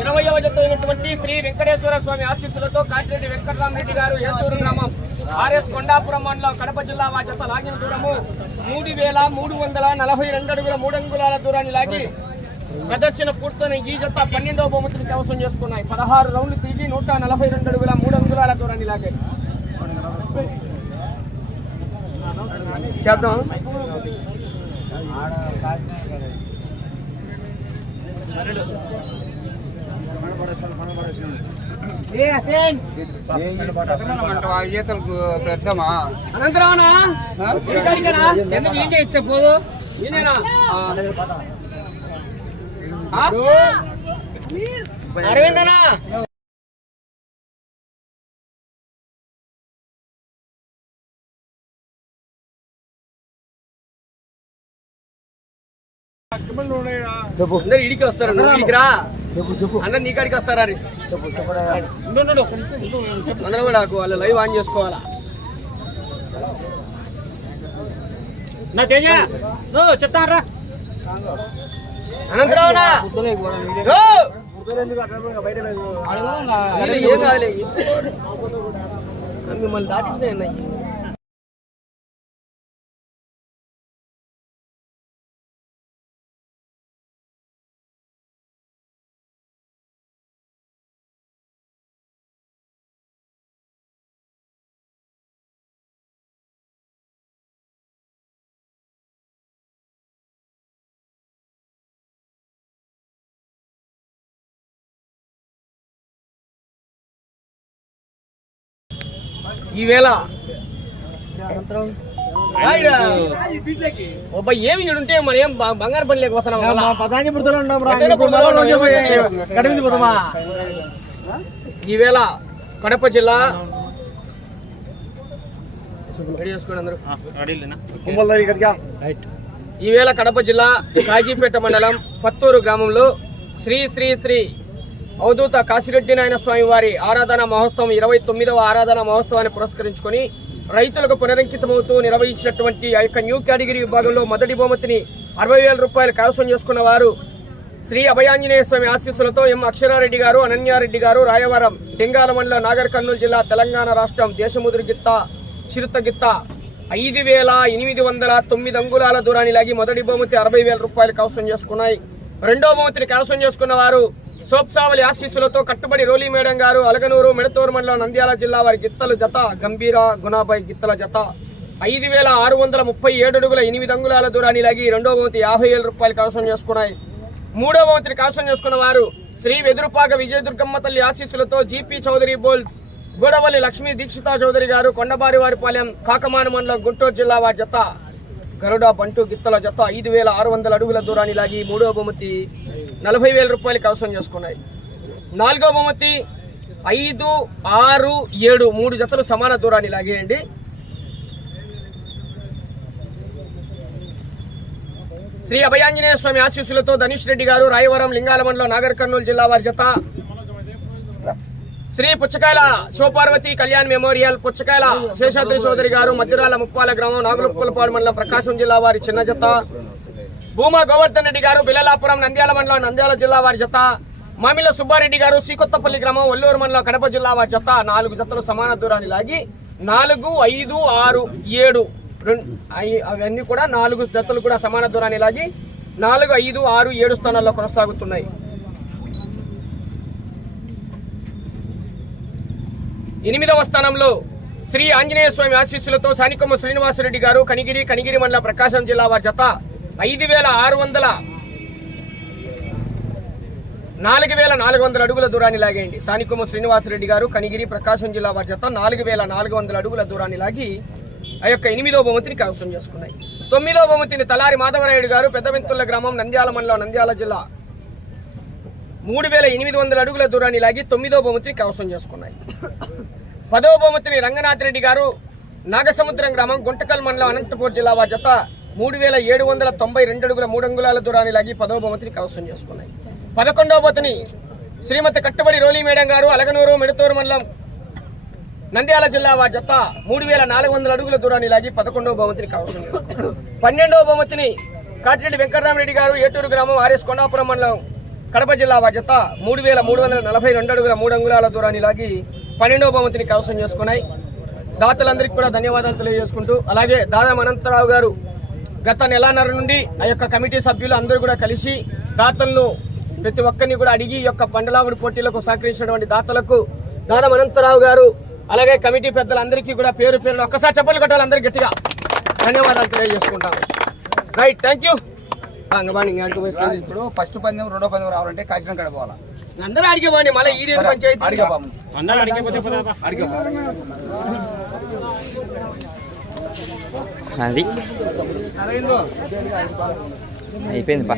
ఇరవయవ జత అయినటువంటి శ్రీ వెంకటేశ్వర స్వామి ఆశీస్సులతో కాటిరెడ్డి వెంకటరామరెడ్డి గారు ఏసూరు గ్రామం ఆర్ఎస్ కొండాపురం మండలం కడప జిల్లా వా జత లాగిన దూరము మూడు వేల మూడు వందల నలభై రెండు అడుగుల మూడు అంగుళాల దూరాన్ని లాగి ప్రదర్శన పూర్తయిన ఈ జత పన్నెండవ బహుమతిని కవసం చేసుకున్నాయి. పదహారు రౌండ్లు తిరిగి నూట నలభై రెండు అడుగుల మూడు అంగుళాల దూరాన్ని లాగాయి. చేద్దాం. ఈతలకు పెడతామా అనంతరావునా ఎందుకు ఏం చేయొచ్చా పోదు అరవిందనా? అందరు ఇడికి వస్తారు. అందరు. అందరూ కూడా వాళ్ళ లైవ్ ఆన్ చేసుకోవాలా? నా తేజ చెప్తారా అనంతరావునా? ఓ! అరే, ఏం కాదులే. మిమ్మల్ని అన్నయ్య. ఈవేళ ఏమి ఇక్కడ ఉంటే మరి ఏం బ- బంగారు పని లేకపోతున్నాం ఈవేళ కడప జిల్లా ఈవేళ కడప జిల్లా కాజీపేట మండలం పత్తూరు గ్రామంలో శ్రీ శ్రీ శ్రీ అవధూత కాశిరెడ్డి నాయన స్వామి వారి ఆరాధన మహోత్సవం ఇరవై తొమ్మిదవ ఆరాధన మహోత్సవాన్ని పురస్కరించుకొని రైతులకు పునరంకితమవుతూ నిర్వహించినటువంటి ఆ యొక్క న్యూ కేటగిరీ విభాగంలో మొదటి బహుమతిని అరవై వేల రూపాయలు కైవసం చేసుకున్న వారు శ్రీ అభయాంజనేయ స్వామి ఆశీస్సులతో ఎం అక్షరారెడ్డి గారు అనన్యారెడ్డి గారు రాయవరం టెంగాల మండలం నాగర్ కర్నూలు జిల్లా తెలంగాణ రాష్ట్రం దేశముదురు గిత్త చిరుత గిత్త. ఐదు వేల ఎనిమిది వందల తొమ్మిది అంగుళాల దూరాన్ని లాగి మొదటి బహుమతి అరవై వేల రూపాయలు కవసం చేసుకున్నాయి. రెండో బహుమతిని కవసం చేసుకున్న వారు సోప్సావలి ఆశీస్సులతో కట్టుబడి రోలీ మేడం గారు అలగనూరు మెడతూరు మండలం నంద్యాల జిల్లా వారి గిత్తలు జత గంభీర గుణాబాయ్ గిత్తల జత. ఐదు వేల ఆరు వందల ముప్పై ఏడు అడుగుల ఎనిమిది అంగుళాల దూరాన్ని లాగి రెండో బహుమతి యాభై వేల రూపాయలు కవసం చేసుకున్నాయి. మూడో బహుమతిని కవసం చేసుకున్న వారు శ్రీ వెదురుపాక విజయదుర్గమ్మ తల్లి ఆశీస్సులతో జీపీ చౌదరి బోల్స్ గూడవల్లి లక్ష్మీ దీక్షితా చౌదరి గారు కొండబారి వారిపాలెం కాకమాన మండలం గుంటూరు జిల్లా వారి జత. గరుడ బంటు గిత్తల జత ఐదు వేల ఆరు వందల అడుగుల దూరాన్ని లాగి మూడో బహుమతి నలభై వేల రూపాయలు కవసం చేసుకున్నాయి. నాలుగో బహుమతి ఐదు ఆరు ఏడు మూడు జతలు సమాన దూరాన్ని లాగేయండి. శ్రీ అభయాంజనేయ స్వామి ఆశీస్సులతో ధనుష్ రెడ్డి గారు రాయవరం లింగాల మండలం నాగర్ కర్నూలు జిల్లా వారి జత. శ్రీ పుచ్చకాయల శివపార్వతి కళ్యాణ్ మెమోరియల్ పుచ్చకాయల శేషాద్రి చౌదరి గారు మధ్యరాల ముప్పాల గ్రామం నాగులుప్పలపాడు మండలం ప్రకాశం జిల్లా వారి చిన్న జత. భూమా గోవర్ధన్ రెడ్డి గారు బిల్లలాపురం నంద్యాల మండలం నంద్యాల జిల్లా వారి జత. మామిల సుబ్బారెడ్డి గారు శ్రీకొత్తపల్లి గ్రామం ఒల్లూరు మండలం కడప జిల్లా వారి జత. నాలుగు జతలు సమాన దూరాన్ని లాగి నాలుగు ఐదు ఆరు ఏడు రెండు అవన్నీ కూడా నాలుగు జతలు కూడా సమాన దూరాన్ని లాగి నాలుగు ఐదు ఆరు ఏడు స్థానాల్లో కొనసాగుతున్నాయి. ఎనిమిదవ స్థానంలో శ్రీ ఆంజనేయ స్వామి ఆశీస్సులతో సానికొమ్మ శ్రీనివాసరెడ్డి గారు కనిగిరి కనిగిరి మండల ప్రకాశం జిల్లా వారి జత. ఐదు వేల ఆరు వందల నాలుగు వేల నాలుగు వందల అడుగుల దూరాన్ని లాగేయండి. సానికొమ్మ శ్రీనివాసరెడ్డి గారు కనిగిరి ప్రకాశం జిల్లా వారి జత నాలుగు వేల నాలుగు వందల అడుగుల దూరాన్ని లాగి ఆ యొక్క ఎనిమిదో బహుమతిని కైవసం చేసుకున్నాయి. తొమ్మిదో బహుమతిని తలారి మాధవరాయుడు గారు పెద్దవెంతుల గ్రామం నంద్యాల మండలం నంద్యాల జిల్లా. మూడు వేల ఎనిమిది వందల అడుగుల దూరాన్ని లాగి తొమ్మిదో బహుమతిని కవసం చేసుకున్నాయి. పదవ బహుమతిని రంగనాథ్ రెడ్డి గారు నాగసముద్రం గ్రామం గుంటకల్ మండలం అనంతపూర్ జిల్లా వారి జత మూడు వేల ఏడు వందల తొంభై రెండు అడుగుల మూడు అంగుళాల దూరాన్ని లాగి పదవ బహుమతిని కవసం చేసుకున్నాయి. పదకొండవ బహుమతిని శ్రీమతి కట్టుబడి రోలీ మేడం గారు అలగనూరు మిడతూరు మండలం నంద్యాల జిల్లా వారి జత మూడు వేల నాలుగు వందల అడుగుల దూరాన్ని లాగి పదకొండవ బహుమతిని కవసం పన్నెండవ బహుమతిని కాటిరెడ్డి వెంకటరామరెడ్డి గారు ఏటూరు గ్రామం ఆర్ఎస్ కొండాపురం మండలం కడప జిల్లా బాధ్యత మూడు వేల మూడు వందల నలభై రెండు అడుగుల మూడు అంగుళాల దూరాన్ని లాగి పన్నెండవ బహుమతిని కవసం చేసుకున్నాయి. దాతలందరికీ కూడా ధన్యవాదాలు తెలియజేసుకుంటూ అలాగే దాదా అనంతరావు గారు గత నెలన్నర నుండి ఆ యొక్క కమిటీ సభ్యులు అందరూ కూడా కలిసి దాతలను ప్రతి ఒక్కరిని కూడా అడిగి యొక్క బండలాగుడి పోటీలకు సహకరించినటువంటి దాతలకు దాదా అనంతరావు గారు అలాగే కమిటీ పెద్దలందరికీ కూడా పేరు పేరు ఒక్కసారి చెప్పలు కొట్టాలి అందరికీ గట్టిగా. ధన్యవాదాలు తెలియజేసుకుంటాం రైట్ థ్యాంక్ యూ ఇప్పుడు ఫస్ట్ పందెం రెండో పందెం రావాలంటే కాకినాడ కడ పోవాలా? అందరూ అడిగేవాడి మళ్ళీ ఈ పంచాయతీ అడిగా అందరూ అడిగిపోతే అడిగా అది. అయిపోయింది బా.